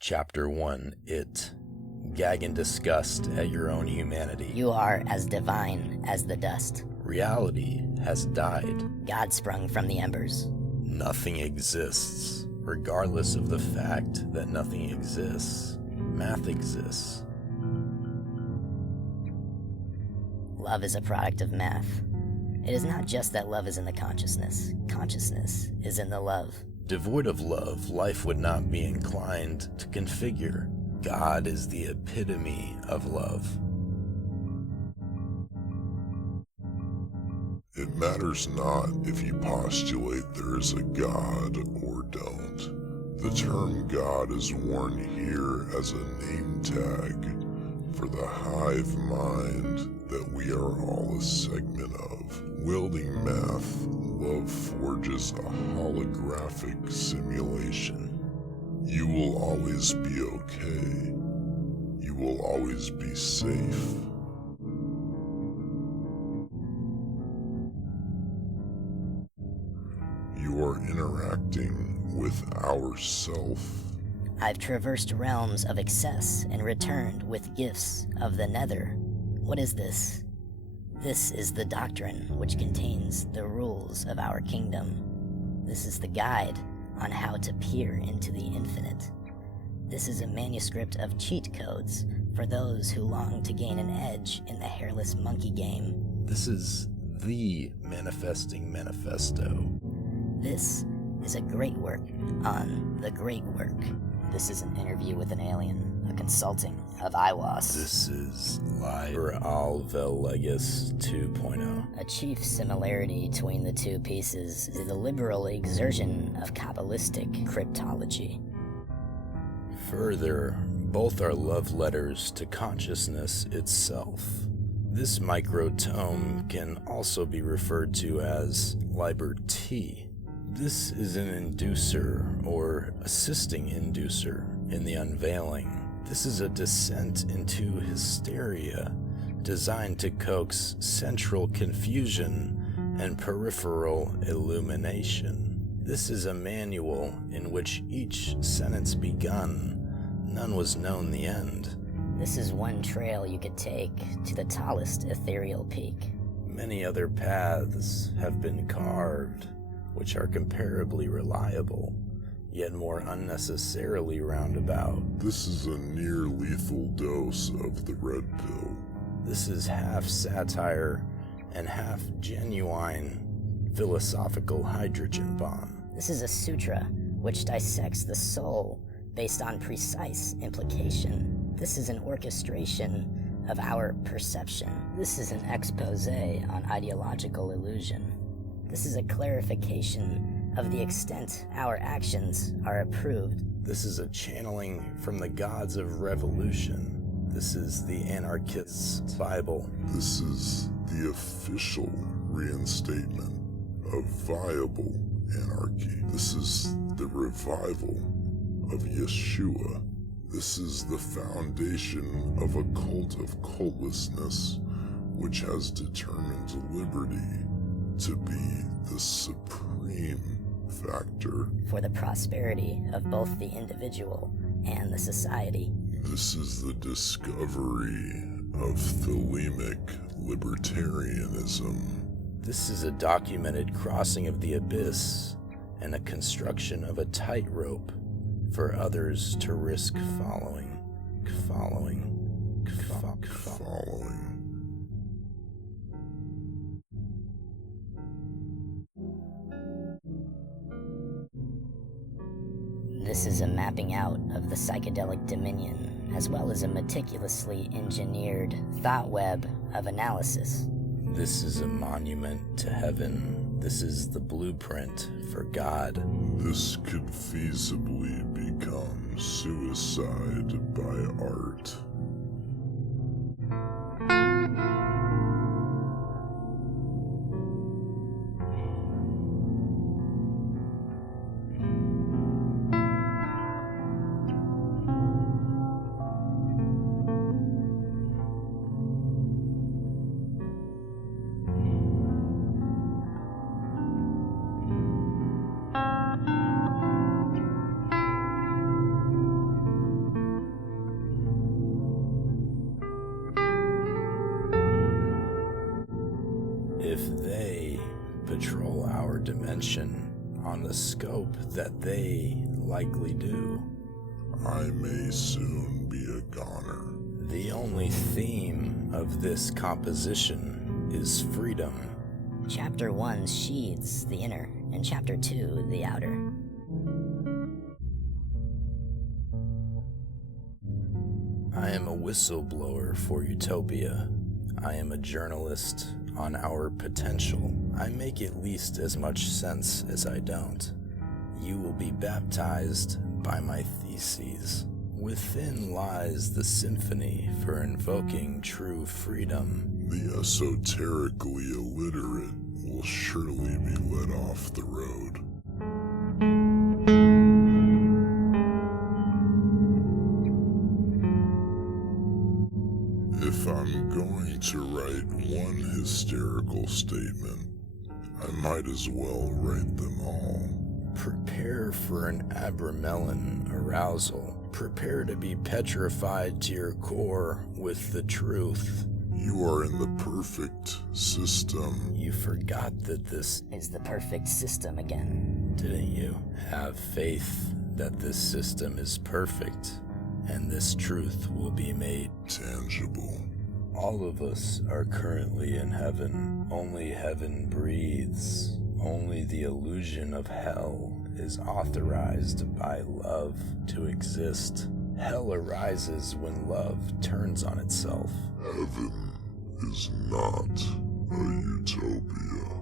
Chapter 1, It. Gag in disgust at your own humanity. You are as divine as the dust. Reality has died. God sprung from the embers. Nothing exists, regardless of the fact that nothing exists. Math exists. Love is a product of math. It is not just that love is in the consciousness. Consciousness is in the love. Devoid of love, life would not be inclined to configure. God is the epitome of love. It matters not if you postulate there is a God or don't. The term God is worn here as a name tag for the hive mind that we are all a segment of. Wielding math, love forges a holographic simulation. You will always be okay. You will always be safe. You are interacting with ourself. I've traversed realms of excess and returned with gifts of the nether. What is this? This is the doctrine which contains the rules of our kingdom. This is the guide on how to peer into the infinite. This is a manuscript of cheat codes for those who long to gain an edge in the hairless monkey game. This is the Manifesting Manifesto. This is a great work on the great work. This is an interview with an alien, a consulting of IWAS. This is Liber Alvel Legis 2.0. A chief similarity between the two pieces is the liberal exertion of Kabbalistic cryptology. Further, both are love letters to consciousness itself. This microtome can also be referred to as Liber T. This is an inducer or assisting inducer in the unveiling. This is a descent into hysteria designed to coax central confusion and peripheral illumination. This is a manual in which each sentence begun, none was known the end. This is one trail you could take to the tallest ethereal peak. Many other paths have been carved, which are comparably reliable, yet more unnecessarily roundabout. This is a near-lethal dose of the red pill. This is half satire and half genuine philosophical hydrogen bomb. This is a sutra which dissects the soul based on precise implication. This is an orchestration of our perception. This is an expose on ideological illusion. This is a clarification of the extent our actions are approved. This is a channeling from the gods of revolution. This is the anarchist's Bible. This is the official reinstatement of viable anarchy. This is the revival of Yeshua. This is the foundation of a cult of cultlessness, which has determined liberty to be the supreme factor for the prosperity of both the individual and the society. This is the discovery of thelemic libertarianism. This is a documented crossing of the abyss and a construction of a tightrope for others to risk following. This is a mapping out of the psychedelic dominion, as well as a meticulously engineered thought web of analysis. This is a monument to heaven. This is the blueprint for God. This could feasibly become suicide by art. comprehension on the scope that they likely do. I may soon be a goner. The only theme of this composition is freedom. Chapter 1 sheathes the inner, and Chapter 2 the outer. I am a whistleblower for Utopia. I am a journalist on our potential. I make at least as much sense as I don't. You will be baptized by my theses. Within lies the symphony for invoking true freedom. The esoterically illiterate will surely be led off the road. If I'm going to write one hysterical statement, I might as well write them all. Prepare for an Abramelin arousal. Prepare to be petrified to your core with the truth. You are in the perfect system. You forgot that this Is the perfect system again. didn't you? Have faith that this system is perfect, and this truth will be made Tangible. All of us are currently in heaven. Only heaven breathes. Only the illusion of hell is authorized by love to exist. Hell arises when love turns on itself. Heaven is not a utopia.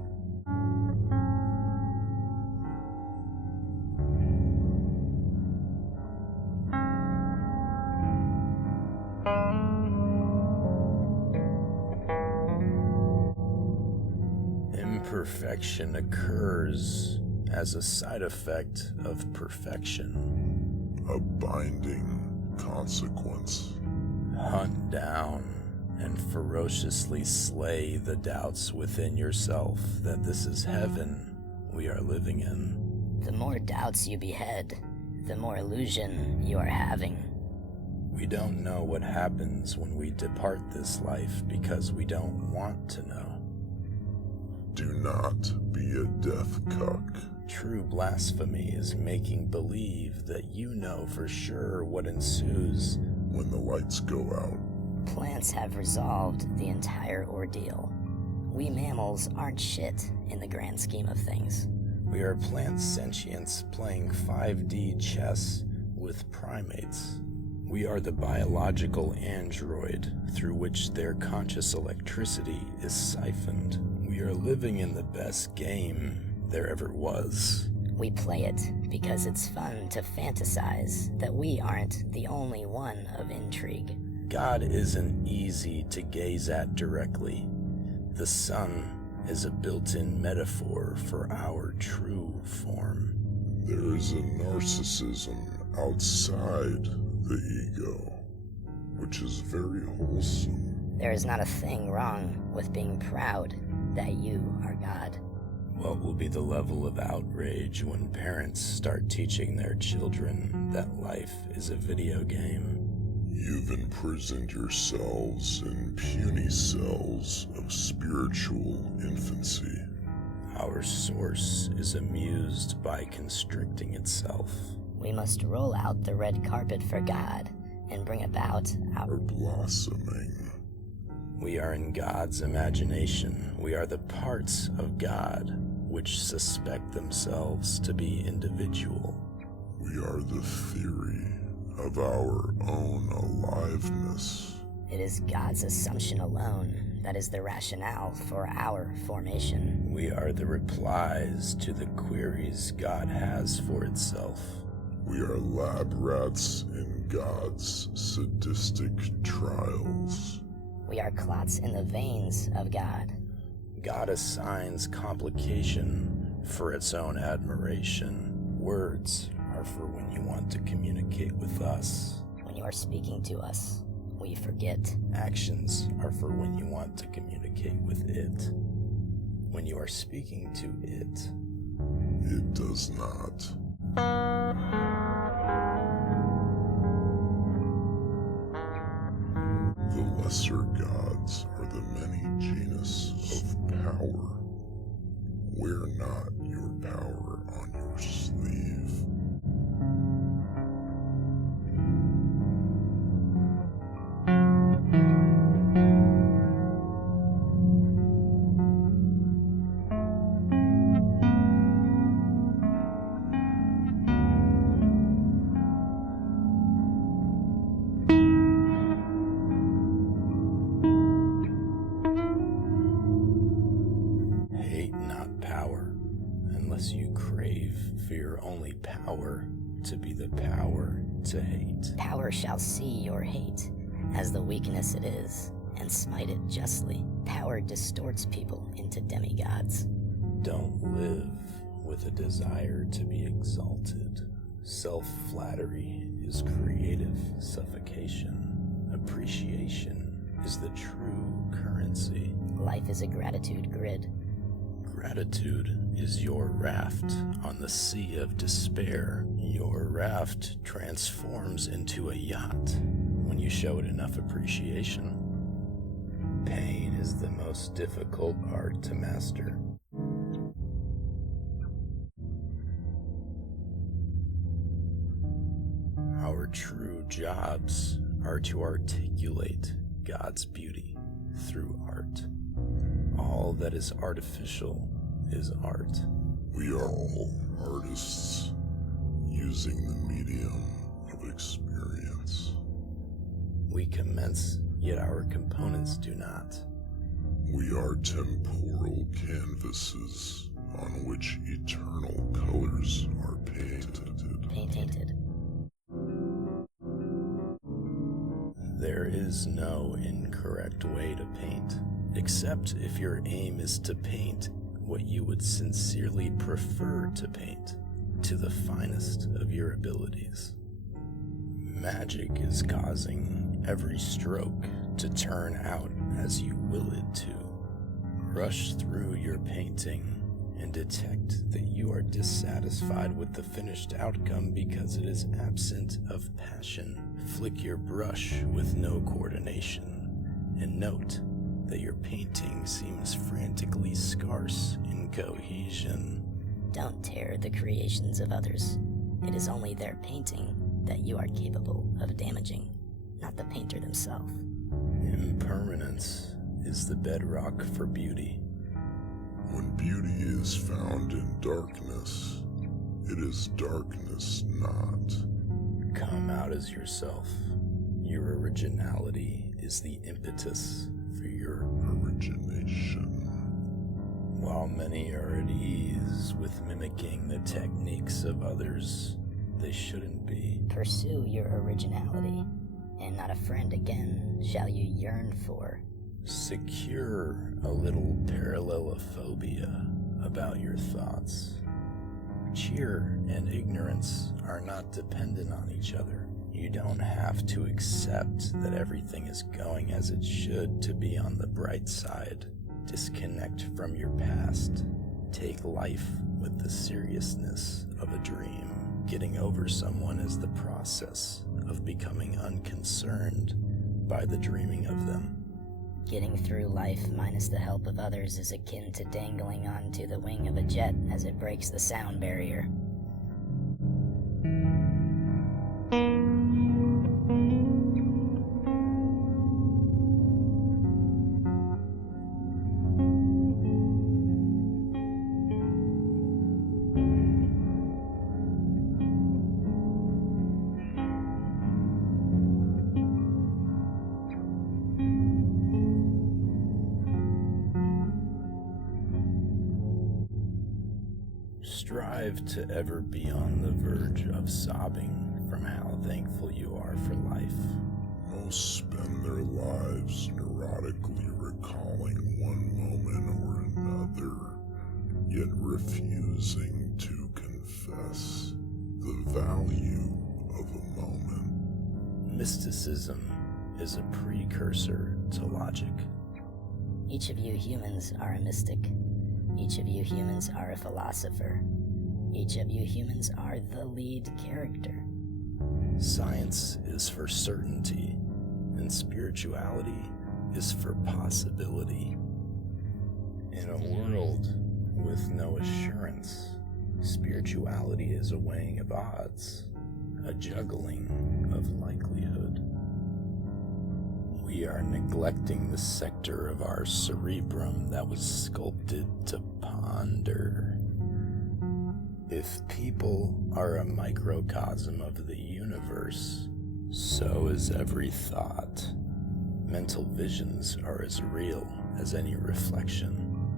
Imperfection occurs as a side effect of perfection. A binding consequence. Hunt down and ferociously slay the doubts within yourself that this is heaven we are living in. The more doubts you behead, the more illusion you are having. We don't know what happens when we depart this life because we don't want to know. Do not be a death cuck. True blasphemy is making believe that you know for sure what ensues. When the lights go out, Plants have resolved the entire ordeal. We mammals aren't shit in the grand scheme of things. We are plant sentients playing 5D chess with primates. We are the biological android through which their conscious electricity is siphoned. We are living in the best game there ever was. We play it because it's fun to fantasize that we aren't the only one of intrigue. God isn't easy to gaze at directly. The sun is a built-in metaphor for our true form. there is a narcissism outside the ego, which is very wholesome. There is not a thing wrong with being proud that you are God. What will be the level of outrage when parents start teaching their children that life is a video game? You've imprisoned yourselves in puny cells of spiritual infancy. Our source is amused by constricting itself. We must roll out the red carpet for God and bring about Are blossoming. We are in God's imagination. We are the parts of God which suspect themselves to be individual. We are the theory of our own aliveness. It is God's assumption alone that is the rationale for our formation. We are the replies to the queries God has for itself. We are lab rats in God's sadistic trials. We are clots in the veins of God. God assigns complication for its own admiration. Words are for when you want to communicate with us. When you are speaking to us, we forget. Actions are for when you want to communicate with it. When you are speaking to it, It does not. The lesser gods are the many genus of power. Wear not your to be the power to hate. Power shall see your hate as the weakness it is, and smite it justly. Power distorts people into demigods. Don't live with a desire to be exalted. Self-flattery is creative suffocation. Appreciation is the true currency. Life is a gratitude grid. Gratitude is your raft on the sea of despair. Your raft transforms into a yacht when you show it enough appreciation. Pain is the most difficult art to master. Our true jobs are to articulate God's beauty through art. All that is artificial is art. We are all artists using the medium of experience. We commence, yet our components do not. We are temporal canvases on which eternal colors are painted. There is no incorrect way to paint, except if your aim is to paint what you would sincerely prefer to paint to the finest of your abilities. Magic is causing every stroke to turn out as you will it to. Rush through your painting and detect that you are dissatisfied with the finished outcome because it is absent of passion. Flick your brush with no coordination, and note that your painting seems frantically scarce in cohesion. Don't tear the creations of others. It is only their painting that you are capable of damaging, not the painter themselves. Impermanence is the bedrock for beauty. When beauty is found in darkness, it is darkness not. Come out as yourself. Your originality is the impetus for your Origination. While many are at ease with mimicking the techniques of others, they shouldn't be. Pursue your originality, and not a friend again shall you yearn for. Secure a little parallelophobia about your thoughts. Cheer and ignorance are not dependent on each other. You don't have to accept that everything is going as it should to be on the bright side. Disconnect from your past. Take life with the seriousness of a dream. Getting over someone is the process of becoming unconcerned by the dreaming of them. Getting through life minus the help of others is akin to dangling onto the wing of a jet as it breaks the sound barrier. Strive to ever be on the verge of sobbing from how thankful you are for life. Most spend their lives neurotically recalling one moment or another, yet refusing to confess the value of a moment. Mysticism is a precursor to logic. Each of you humans are a mystic. Each of you humans are a philosopher. Each of you humans are the lead character. Science is for certainty, and spirituality is for possibility. In a world with no assurance, spirituality is a weighing of odds, a juggling of likelihood. We are neglecting the sector of our cerebrum that was sculpted to ponder. If people are a microcosm of the universe, so is every thought. Mental visions are as real as any reflection.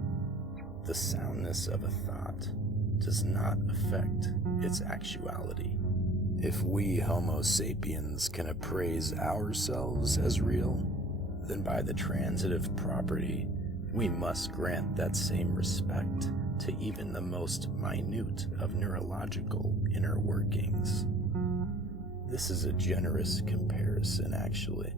The soundness of a thought does not affect its actuality. If we Homo sapiens can appraise ourselves as real, then by the transitive property, we must grant that same respect to even the most minute of neurological inner workings. This is a generous comparison, actually.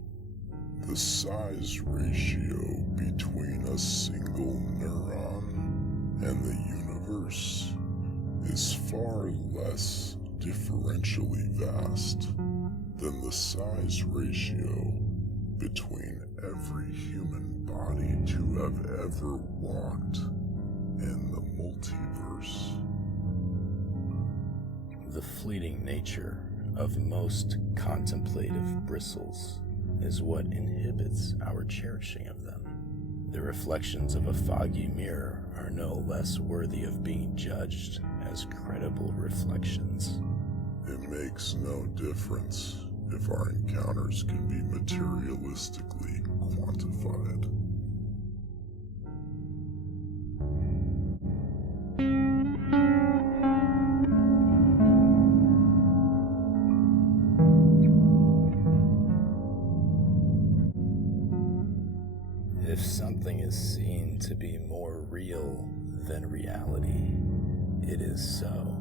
The size ratio between a single neuron and the universe is far less differentially vast than the size ratio between every human body to have ever walked in the multiverse. The fleeting nature of most contemplative bristles is what inhibits our cherishing of them. The reflections of a foggy mirror are no less worthy of being judged as credible reflections. It makes no difference if our encounters can be materialistically quantified. If something is seen to be more real than reality, it is so.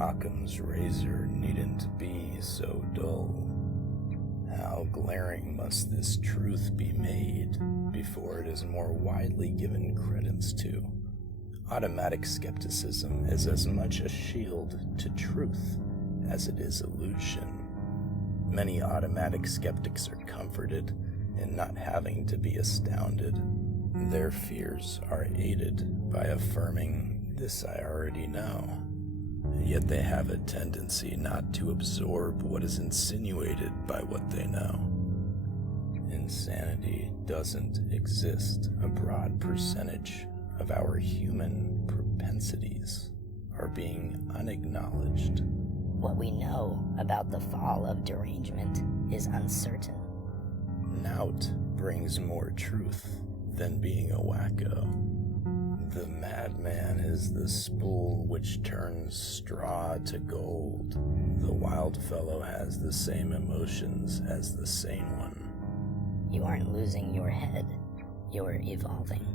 Occam's razor needn't be so dull. How glaring must this truth be made before it is more widely given credence to? Automatic skepticism is as much a shield to truth as it is illusion. Many automatic skeptics are comforted in not having to be astounded. Their fears are aided by affirming, "This I already know." Yet they have a tendency not to absorb what is insinuated by what they know. Insanity doesn't exist. A broad percentage of our human propensities are being unacknowledged. What we know about the fall of derangement is uncertain. Nought brings more truth than being a wacko. The madman is the spool which turns straw to gold. The wild fellow has the same emotions as the sane one. You aren't losing your head, you're evolving.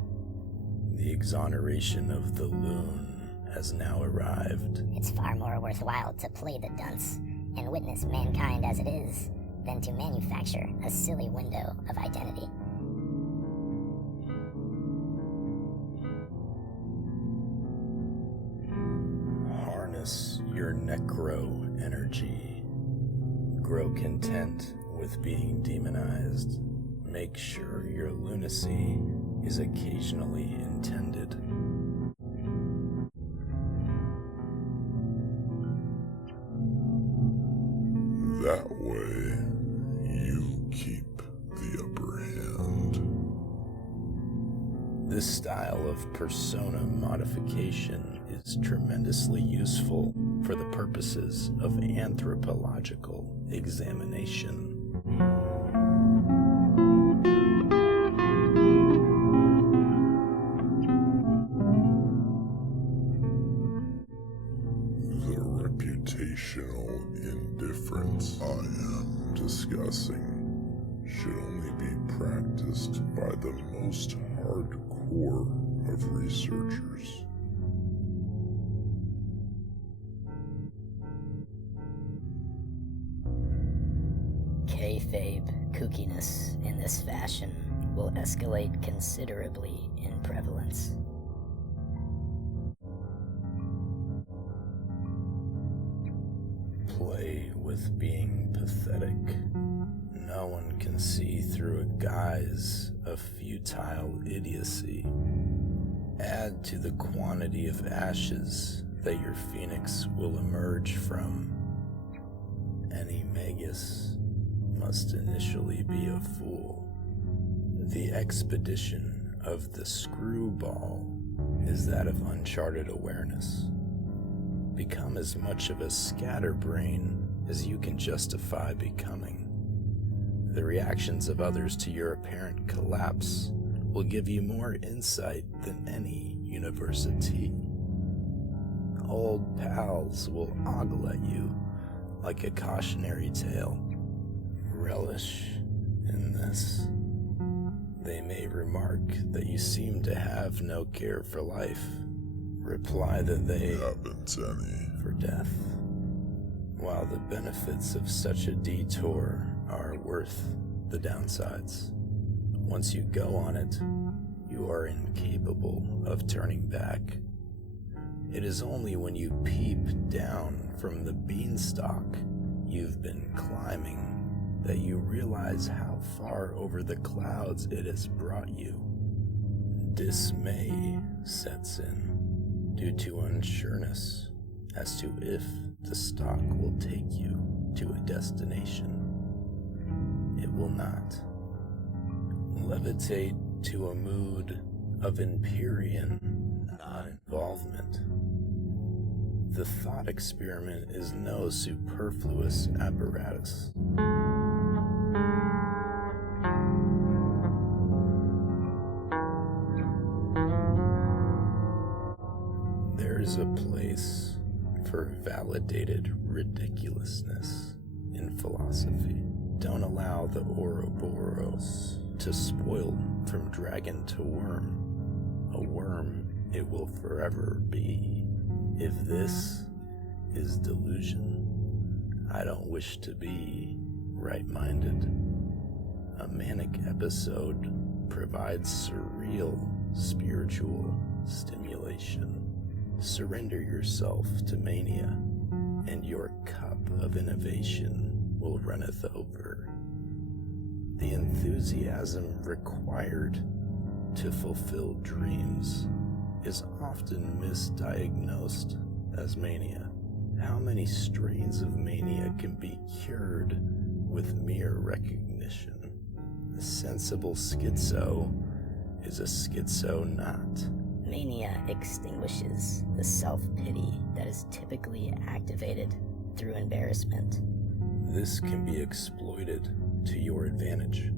The exoneration of the loon has now arrived. It's far more worthwhile to play the dunce and witness mankind as it is than to manufacture a silly window of identity. Harness your necro energy. Grow content with being demonized. Make sure your lunacy is occasionally intended. That way, you keep the upper hand. This style of persona modification is tremendously useful for the purposes of anthropological examination. The reputational indifference I am discussing should only be practiced by the most hardcore of researchers. Kayfabe kookiness in this fashion will escalate considerably in prevalence. Play with being pathetic. No one can see through a guise of futile idiocy. Add to the quantity of ashes that your phoenix will emerge from. Any magus must initially be a fool. The expedition of the screwball is that of uncharted awareness. Become as much of a scatterbrain as you can justify becoming. The reactions of others to your apparent collapse will give you more insight than any university. Old pals will ogle at you like a cautionary tale. Relish in this. They may remark that you seem to have no care for life. Reply that they haven't any for death. While the benefits of such a detour are worth the downsides, once you go on it, you are incapable of turning back. It is only when you peep down from the beanstalk you've been climbing that you realize how far over the clouds it has brought you. Dismay sets in due to unsureness as to if the stalk will take you to a destination. It will not. Levitate to a mood of Empyrean non-involvement. The thought experiment is no superfluous apparatus. There is a place for validated ridiculousness in philosophy. Don't allow the Ouroboros to spoil from dragon to worm. A worm it will forever be. If this is delusion, I don't wish to be right-minded. A manic episode provides surreal spiritual stimulation. Surrender yourself to mania, and your cup of innovation will runneth over. The enthusiasm required to fulfill dreams is often misdiagnosed as mania. How many strains of mania can be cured with mere recognition? A sensible schizo is a schizo not. Mania extinguishes the self-pity that is typically activated through embarrassment. This can be exploited to your advantage.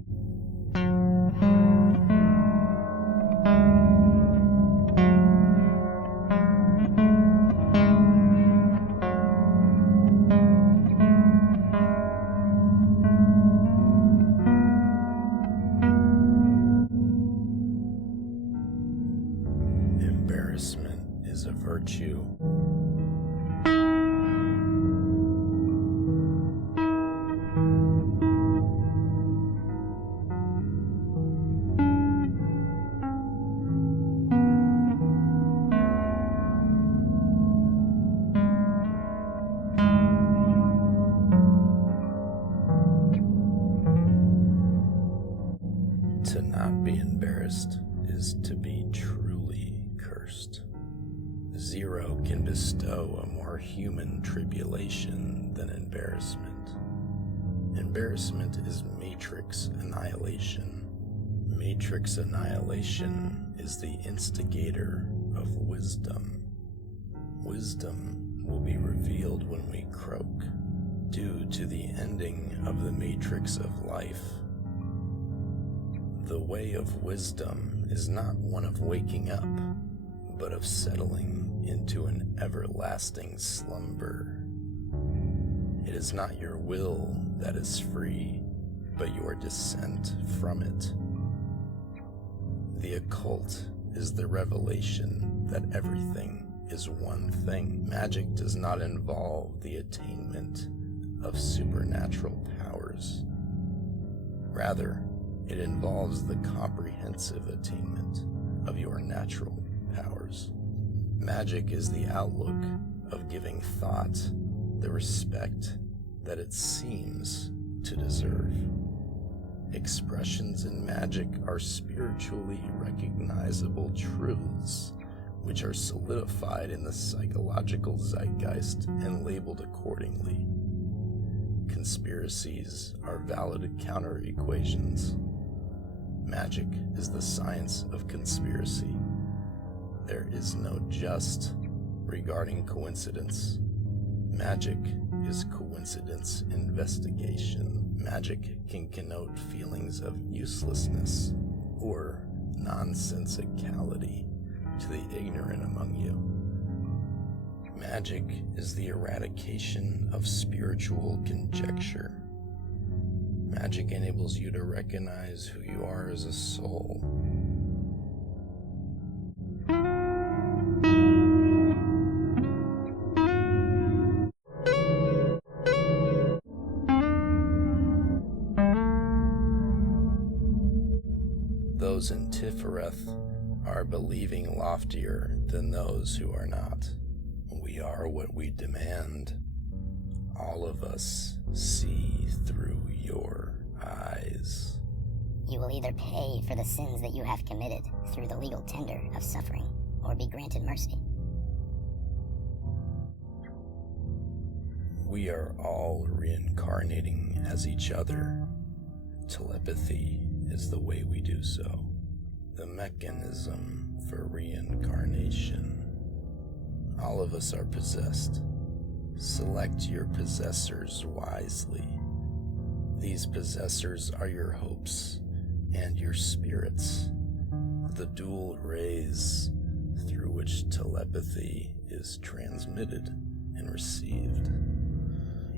Embarrassment is a virtue. To not be embarrassed is to be truly cursed. Zero can bestow a more human tribulation than embarrassment. Embarrassment is matrix annihilation. Matrix annihilation is the instigator of wisdom. Wisdom will be revealed when we croak, due to the ending of the matrix of life. The way of wisdom is not one of waking up, but of settling into an everlasting slumber. It is not your will that is free, but your descent from it. The occult is the revelation that everything is one thing. Magic does not involve the attainment of supernatural powers. Rather, it involves the comprehensive attainment of your natural powers. Magic is the outlook of giving thought the respect that it seems to deserve. Expressions in magic are spiritually recognizable truths which are solidified in the psychological zeitgeist and labeled accordingly. Conspiracies are valid counter-equations. Magic is the science of conspiracy. There is no just regarding coincidence. Magic is coincidence investigation. Magic can connote feelings of uselessness or nonsensicality to the ignorant among you. Magic is the eradication of spiritual conjecture. Magic enables you to recognize who you are as a soul. Those in Tifereth are believing loftier than those who are not. We are what we demand. All of us see through your eyes. You will either pay for the sins that you have committed through the legal tender of suffering, or be granted mercy. We are all reincarnating as each other. Telepathy is the way we do so. The mechanism for reincarnation. All of us are possessed. Select your possessors wisely. These possessors are your hopes and your spirits, the dual rays through which telepathy is transmitted and received.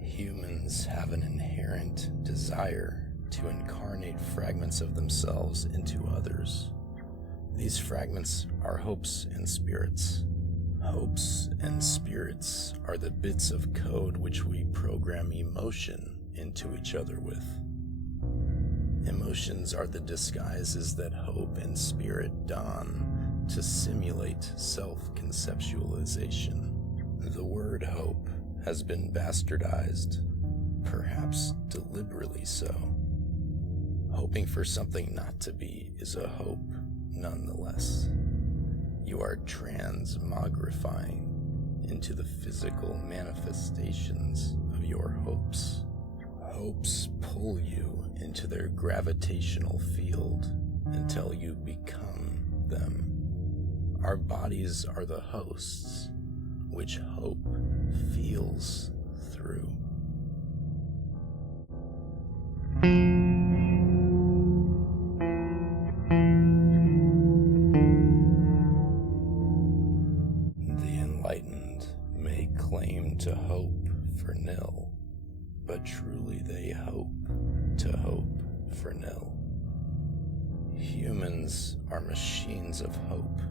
Humans have an inherent desire to incarnate fragments of themselves into others. These fragments are hopes and spirits. Hopes and spirits are the bits of code which we program emotion into each other with. Emotions are the disguises that hope and spirit don to simulate self-conceptualization. The word hope has been bastardized, perhaps deliberately so. Hoping for something not to be is a hope nonetheless. You are transmogrifying into the physical manifestations of your hopes. Hopes pull you into their gravitational field until you become them. Our bodies are the hosts, which hope feels through. Claim to hope for nil, but truly they hope to hope for nil. Humans are machines of hope.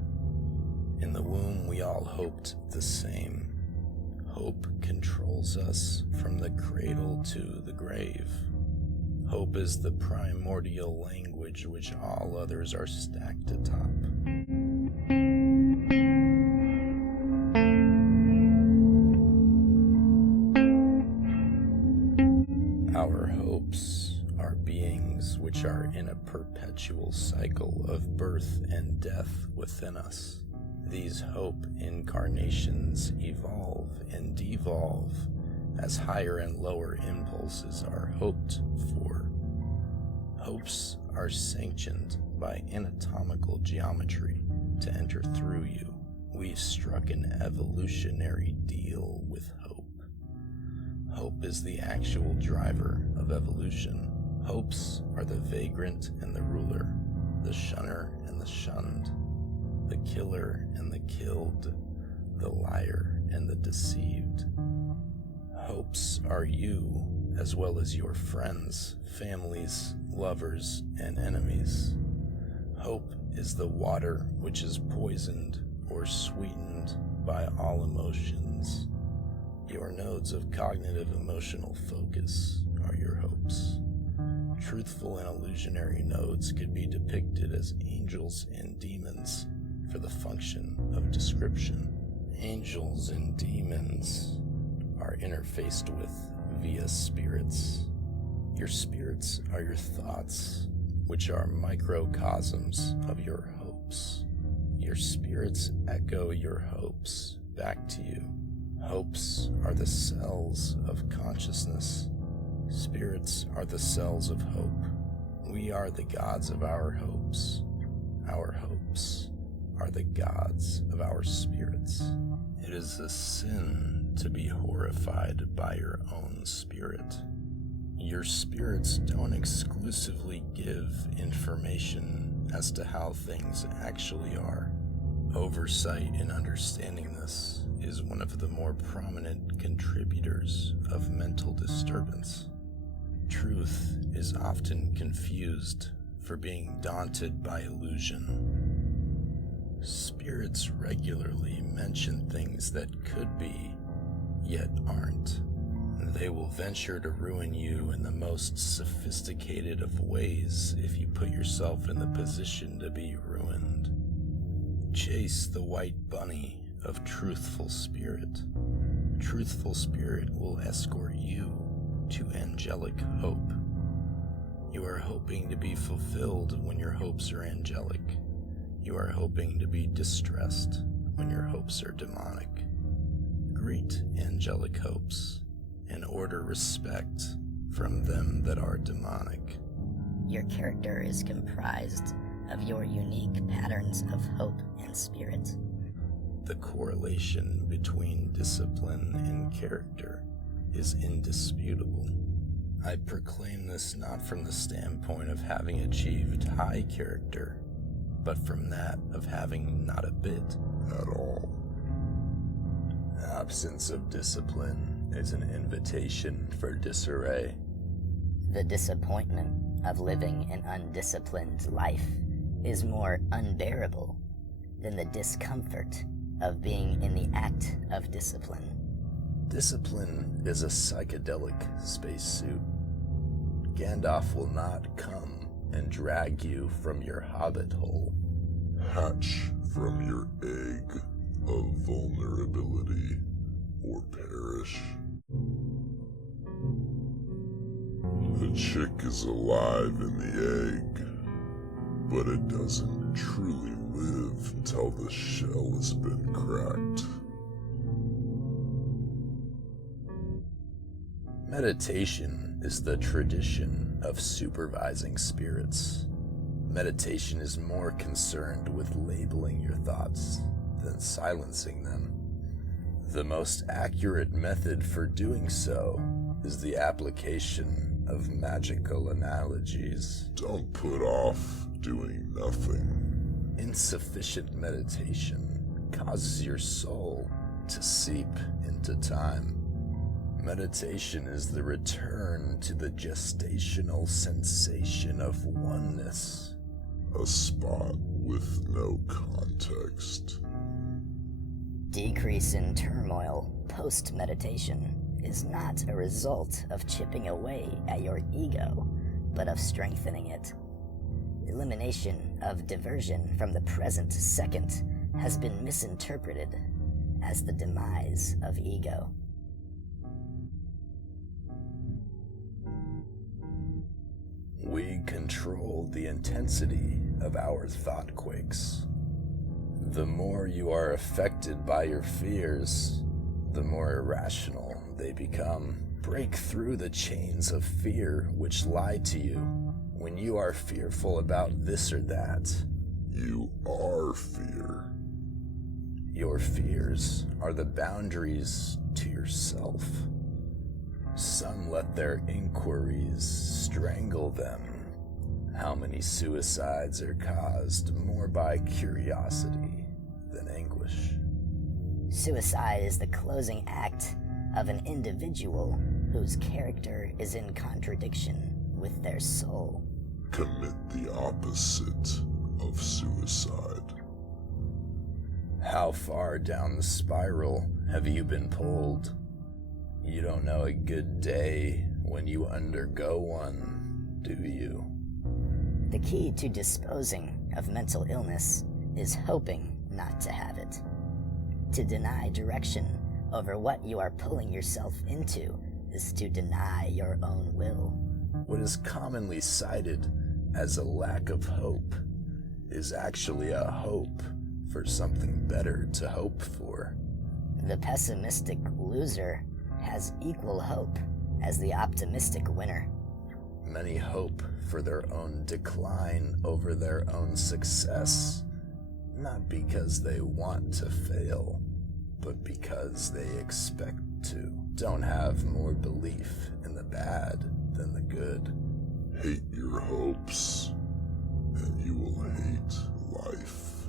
In the womb, we all hoped the same. Hope controls us from the cradle to the grave. Hope is the primordial language which all others are stacked atop. Our hopes are beings which are in a perpetual cycle of birth and death within us. These hope incarnations evolve and devolve as higher and lower impulses are hoped for. Hopes are sanctioned by anatomical geometry to enter through you. We've struck an evolutionary deal with hope. Hope is the actual driver of evolution. Hopes are the vagrant and the ruler, the shunner and the shunned, the killer and the killed, the liar and the deceived. Hopes are you, as well as your friends, families, lovers, and enemies. Hope is the water which is poisoned or sweetened by all emotions. Your nodes of cognitive emotional focus are your hopes. Truthful and illusionary nodes could be depicted as angels and demons for the function of description. Angels and demons are interfaced with via spirits. Your spirits are your thoughts, which are microcosms of your hopes. Your spirits echo your hopes back to you. Hopes are the cells of consciousness. Spirits are the cells of hope. We are the gods of our hopes. Our hopes are the gods of our spirits. It is a sin to be horrified by your own spirit. Your spirits don't exclusively give information as to how things actually are, Oversight in understanding this is one of the more prominent contributors of mental disturbance. Truth is often confused for being daunted by illusion. Spirits regularly mention things that could be, yet aren't. They will venture to ruin you in the most sophisticated of ways if you put yourself in the position to be ruined. Chase the white bunny of truthful spirit. Truthful spirit will escort you to angelic hope. You are hoping to be fulfilled when your hopes are angelic. You are hoping to be distressed when your hopes are demonic. Greet angelic hopes and order respect from them that are demonic. Your character is comprised of your unique patterns of hope and spirit. The correlation between discipline and character is indisputable. I proclaim this not from the standpoint of having achieved high character, but from that of having not a bit At all. Absence of discipline is an invitation for disarray. The disappointment of living an undisciplined life is more unbearable than the discomfort of being in the act of discipline. Discipline is a psychedelic spacesuit. Gandalf will not come and drag you from your hobbit hole. Hatch from your egg of vulnerability or perish. The chick is alive in the egg, but it doesn't truly live until the shell has been cracked. Meditation is the tradition of supervising spirits. Meditation is more concerned with labeling your thoughts than silencing them. The most accurate method for doing so is the application of magical analogies. Don't put off doing nothing. Insufficient meditation causes your soul to seep into time. Meditation is the return to the gestational sensation of oneness. A spot with no context. Decrease in turmoil post-meditation is not a result of chipping away at your ego, but of strengthening it. Elimination of diversion from the present second has been misinterpreted as the demise of ego. We control the intensity of our thought quakes. The more you are affected by your fears, the more irrational they become. Break through the chains of fear which lie to you when you are fearful about this or that. You are fear. Your fears are the boundaries to yourself. Some let their inquiries strangle them. How many suicides are caused more by curiosity than anguish? Suicide is the closing act of an individual whose character is in contradiction with their soul. Commit the opposite of suicide. How far down the spiral have you been pulled? You don't know a good day when you undergo one, do you? The key to disposing of mental illness is hoping not to have it. To deny direction over what you are pulling yourself into is to deny your own will. What is commonly cited as a lack of hope is actually a hope for something better to hope for. The pessimistic loser has equal hope as the optimistic winner. Many hope for their own decline over their own success, not because they want to fail, but because they expect to. Don't have more belief in the bad than the good. Hate your hopes, and you will hate life.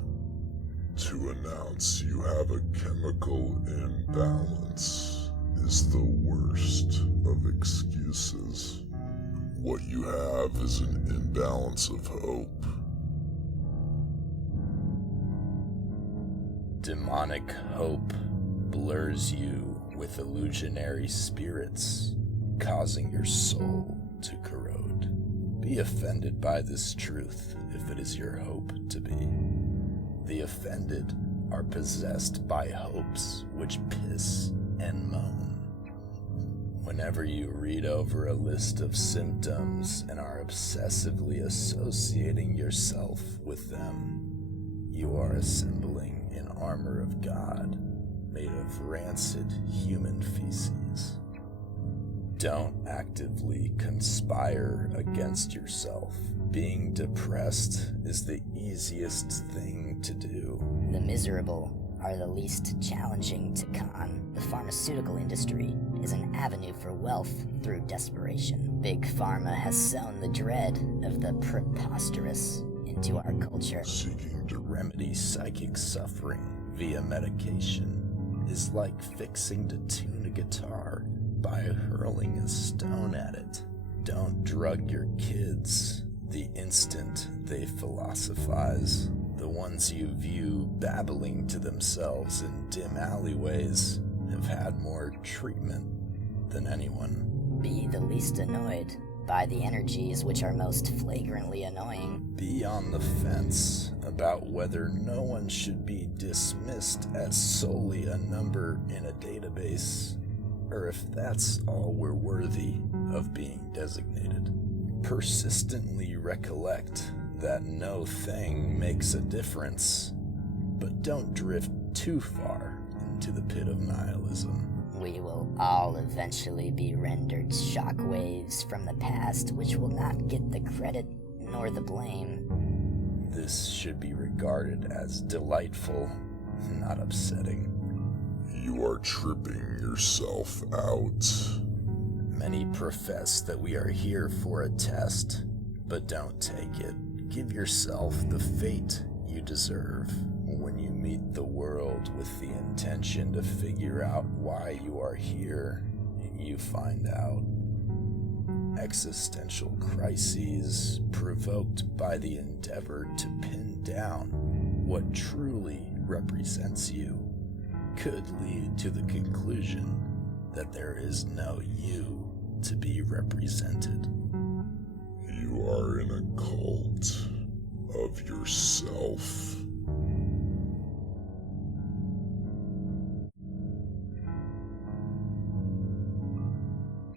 To announce you have a chemical imbalance is the worst of excuses. What you have is an imbalance of hope. Demonic hope blurs you with illusionary spirits, causing your soul to corrode. Be offended by this truth if it is your hope to be. The offended are possessed by hopes which piss and moan. Whenever you read over a list of symptoms and are obsessively associating yourself with them, you are assembling an armor of God made of rancid human feces. Don't actively conspire against yourself. Being depressed is the easiest thing to do. The miserable are the least challenging to con. The pharmaceutical industry is an avenue for wealth through desperation. Big Pharma has sown the dread of the preposterous into our culture. Seeking to Remedy psychic suffering via medication is like fixing to tune a guitar by hurling a stone at it. Don't drug your kids the instant they philosophize. The ones you view babbling to themselves in dim alleyways have had more treatment than anyone. Be the least annoyed by the energies which are most flagrantly annoying. Be on the fence about whether no one should be dismissed as solely a number in a database, or if that's all we're worthy of being designated. Persistently recollect that no thing makes a difference, but don't drift too far into the pit of nihilism. We will all eventually be rendered shockwaves from the past which will not get the credit nor the blame. This should be regarded as delightful, not upsetting. You are tripping yourself out. Many profess that we are here for a test, but don't take it. Give yourself the fate you deserve. When you meet the world with the intention to figure out why you are here, you find out. Existential crises provoked by the endeavor to pin down what truly represents you could lead to the conclusion that there is no you to be represented. You are in a cult of yourself.